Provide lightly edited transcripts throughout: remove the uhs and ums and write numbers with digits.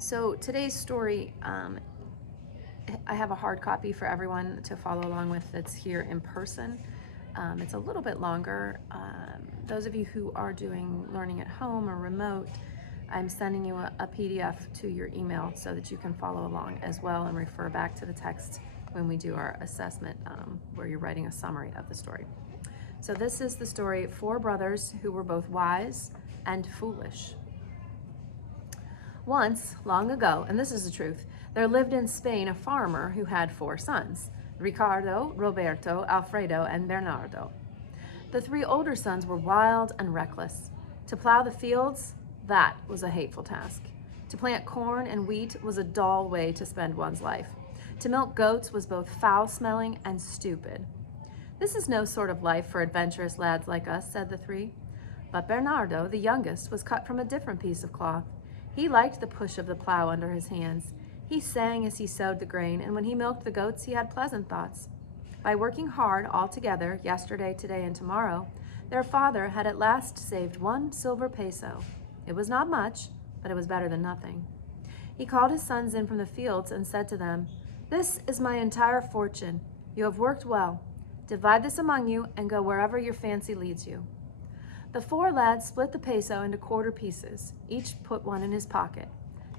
So today's story, I have a hard copy for everyone to follow along with that's here in person. It's a little bit longer. Those of you who are doing learning at home or remote, I'm sending you a PDF to your email so that you can follow along as well and refer back to the text when we do our assessment, where you're writing a summary of the story. So this is the story, Four Brothers Who Were Both Wise and Foolish. Once, long ago, and this is the truth, there lived in Spain a farmer who had four sons, Ricardo, Roberto, Alfredo, and Bernardo. The three older sons were wild and reckless. To plow the fields, that was a hateful task. To plant corn and wheat was a dull way to spend one's life. To milk goats was both foul-smelling and stupid. This is no sort of life for adventurous lads like us, said the three. But Bernardo, the youngest, was cut from a different piece of cloth. He liked the push of the plow under his hands. He sang as he sowed the grain, and when he milked the goats, he had pleasant thoughts. By working hard all together, yesterday, today, and tomorrow, their father had at last saved 1 silver peso. It was not much, but it was better than nothing. He called his sons in from the fields and said to them, "This is my entire fortune. You have worked well. Divide this among you and go wherever your fancy leads you." The four lads split the peso into quarter pieces. Each put one in his pocket.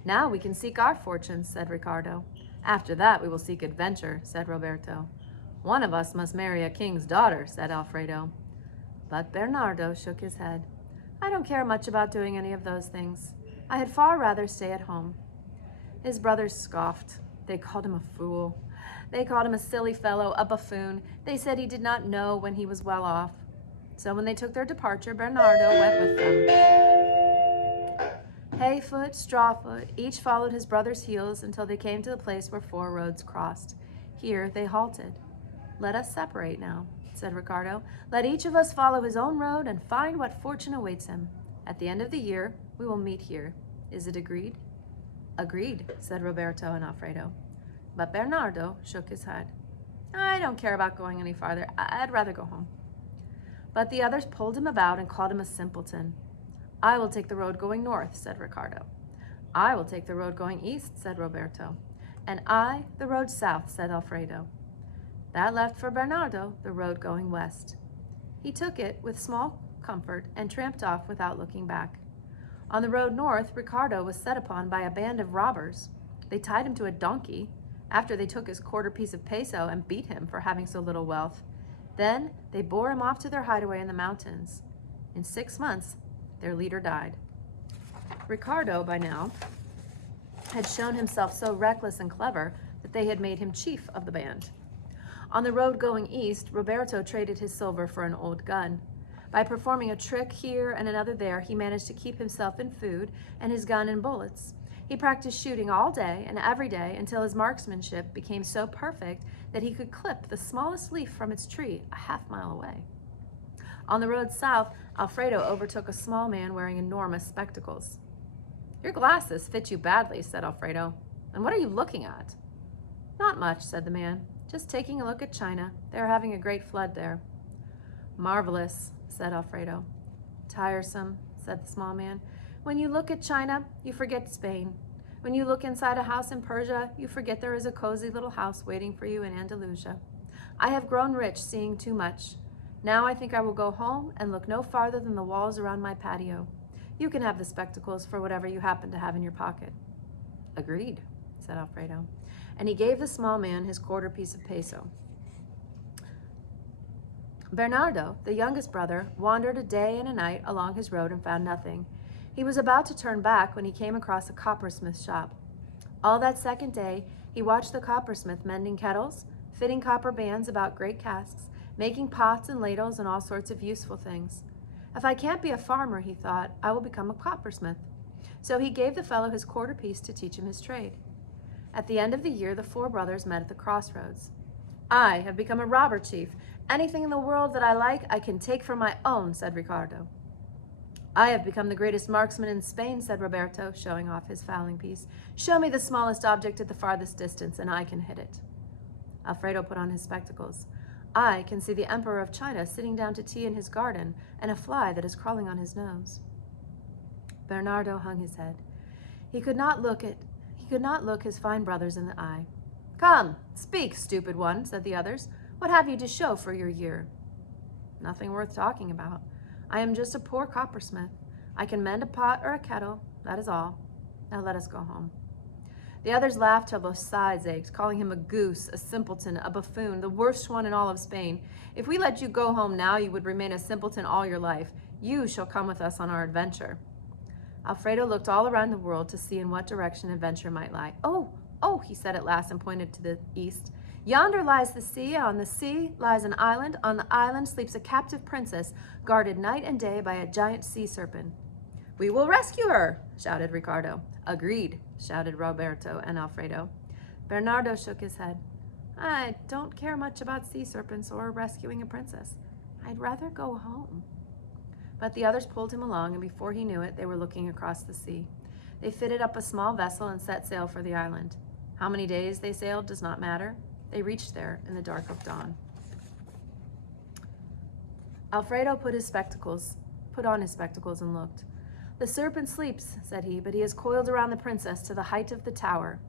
"Now we can seek our fortunes," said Ricardo. "After that we will seek adventure," said Roberto. "One of us must marry a king's daughter," said Alfredo. But Bernardo shook his head. "I don't care much about doing any of those things. I had far rather stay at home." His brothers scoffed. They called him a fool. They called him a silly fellow, a buffoon. They said he did not know when he was well off. So when they took their departure, Bernardo went with them. Hayfoot, Strawfoot, each followed his brother's heels until they came to the place where 4 roads crossed. Here they halted. "Let us separate now," said Ricardo. "Let each of us follow his own road and find what fortune awaits him. At the end of the year, we will meet here. Is it agreed?" "Agreed," said Roberto and Alfredo. But Bernardo shook his head. "I don't care about going any farther. I'd rather go home." But the others pulled him about and called him a simpleton. "I will take the road going north," said Ricardo. "I will take the road going east," said Roberto. "And I the road south," said Alfredo. That left for Bernardo the road going west. He took it with small comfort and tramped off without looking back. On the road north, Ricardo was set upon by a band of robbers. They tied him to a donkey, after they took his quarter piece of peso and beat him for having so little wealth. Then they bore him off to their hideaway in the mountains. In 6 months, their leader died. Ricardo, by now, had shown himself so reckless and clever that they had made him chief of the band. On the road going east, Roberto traded his silver for an old gun. By performing a trick here and another there, he managed to keep himself in food and his gun in bullets. He practiced shooting all day and every day until his marksmanship became so perfect that he could clip the smallest leaf from its tree a half-mile away. On the road south, Alfredo overtook a small man wearing enormous spectacles. "Your glasses fit you badly," said Alfredo. "And what are you looking at?" "Not much," said the man. "Just taking a look at China. They are having a great flood there." "Marvelous," said Alfredo. "Tiresome," said the small man. "When you look at China, you forget Spain. When you look inside a house in Persia, you forget there is a cozy little house waiting for you in Andalusia. I have grown rich seeing too much. Now I think I will go home and look no farther than the walls around my patio. You can have the spectacles for whatever you happen to have in your pocket." "Agreed," said Alfredo. And he gave the small man his quarter piece of peso. Bernardo, the youngest brother, wandered a day and a night along his road and found nothing. He was about to turn back when he came across a coppersmith's shop. All that second day, he watched the coppersmith mending kettles, fitting copper bands about great casks, making pots and ladles and all sorts of useful things. "If I can't be a farmer," he thought, "I will become a coppersmith." So he gave the fellow his quarter piece to teach him his trade. At the end of the year, the 4 brothers met at the crossroads. "I have become a robber chief. Anything in the world that I like, I can take for my own," said Ricardo. "I have become the greatest marksman in Spain," said Roberto, showing off his fowling piece. "Show me the smallest object at the farthest distance, and I can hit it." Alfredo put on his spectacles. "I can see the Emperor of China sitting down to tea in his garden, and a fly that is crawling on his nose." Bernardo hung his head. He could not look at could not look his fine brothers in the eye. "Come, speak, stupid one," said the others. "What have you to show for your year?" "Nothing worth talking about. I am just a poor coppersmith. I can mend a pot or a kettle, that is all. Now let us go home." The others laughed till both sides ached, calling him a goose, a simpleton, a buffoon, the worst one in all of Spain. "If we let you go home now, you would remain a simpleton all your life. You shall come with us on our adventure." Alfredo looked all around the world to see in what direction adventure might lie. "Oh, oh," he said at last and pointed to the east. "Yonder lies the sea, on the sea lies an island, on the island sleeps a captive princess, guarded night and day by a giant sea serpent." "We will rescue her," shouted Ricardo. "Agreed," shouted Roberto and Alfredo. Bernardo shook his head. "I don't care much about sea serpents or rescuing a princess. I'd rather go home." But the others pulled him along, and before he knew it, they were looking across the sea. They fitted up a small vessel and set sail for the island. How many days they sailed does not matter. They reached there in the dark of dawn. Alfredo put on his spectacles and looked. "The serpent sleeps," said he, "but he is coiled around the princess to the height of the tower."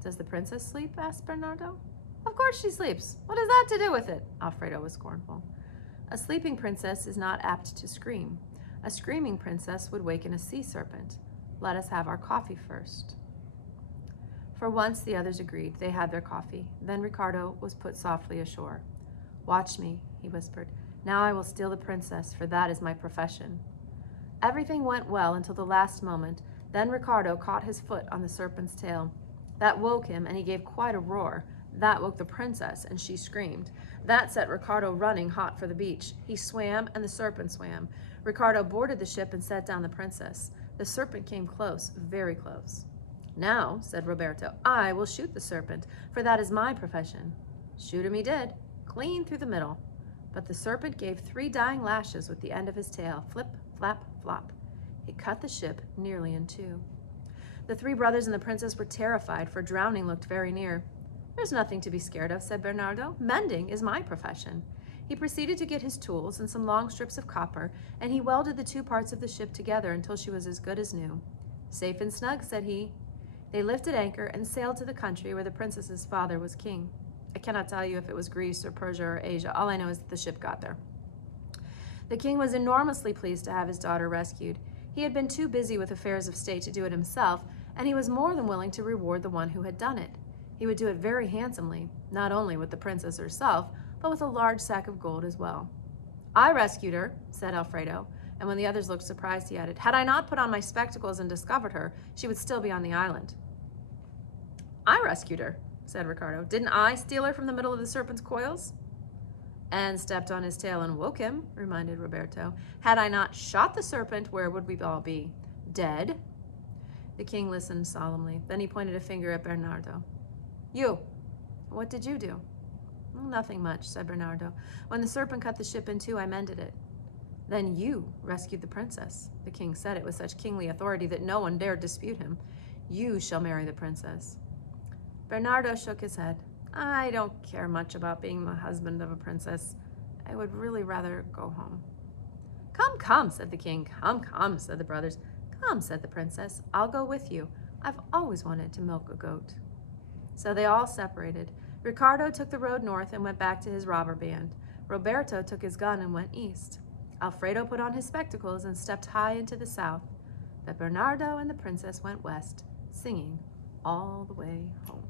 "Does the princess sleep?" asked Bernardo. "Of course she sleeps. What has that to do with it?" Alfredo was scornful. "A sleeping princess is not apt to scream. A screaming princess would waken a sea serpent. Let us have our coffee first." For once the others agreed. They had their coffee. Then Ricardo was put softly ashore. "Watch me," he whispered. "Now I will steal the princess, for that is my profession." Everything went well until the last moment. Then Ricardo caught his foot on the serpent's tail. That woke him, and he gave quite a roar. That woke the princess, and she screamed. That set Ricardo running hot for the beach. He swam, and the serpent swam. Ricardo boarded the ship and set down the princess. The serpent came close, very close. "Now," said Roberto, "I will shoot the serpent, for that is my profession." Shoot him he did, clean through the middle. But the serpent gave 3 dying lashes with the end of his tail. Flip, flap, flop. It cut the ship nearly in 2. The 3 brothers and the princess were terrified, for drowning looked very near. "There's nothing to be scared of," said Bernardo. "Mending is my profession." He proceeded to get his tools and some long strips of copper, and he welded the 2 parts of the ship together until she was as good as new. "Safe and snug," said he. They lifted anchor and sailed to the country where the princess's father was king. I cannot tell you if it was Greece or Persia or Asia. All I know is that the ship got there. The king was enormously pleased to have his daughter rescued. He had been too busy with affairs of state to do it himself, and he was more than willing to reward the one who had done it. He would do it very handsomely, not only with the princess herself, but with a large sack of gold as well. "I rescued her," said Alfredo, and when the others looked surprised, he added, "Had I not put on my spectacles and discovered her, she would still be on the island." "I rescued her," said Ricardo. "Didn't I steal her from the middle of the serpent's coils?" "And stepped on his tail and woke him," reminded Roberto. "Had I not shot the serpent, where would we all be? Dead?" The king listened solemnly. Then he pointed a finger at Bernardo. "You, what did you do?" "Nothing much," said Bernardo. "When the serpent cut the ship in 2, I mended it." "Then you rescued the princess." The king said it with such kingly authority that no one dared dispute him. "You shall marry the princess." Bernardo shook his head. "I don't care much about being the husband of a princess. I would really rather go home." "Come, come," said the king. "Come, come," said the brothers. "Come," said the princess. "I'll go with you. I've always wanted to milk a goat." So they all separated. Ricardo took the road north and went back to his robber band. Roberto took his gun and went east. Alfredo put on his spectacles and stepped high into the south. But Bernardo and the princess went west, singing all the way home.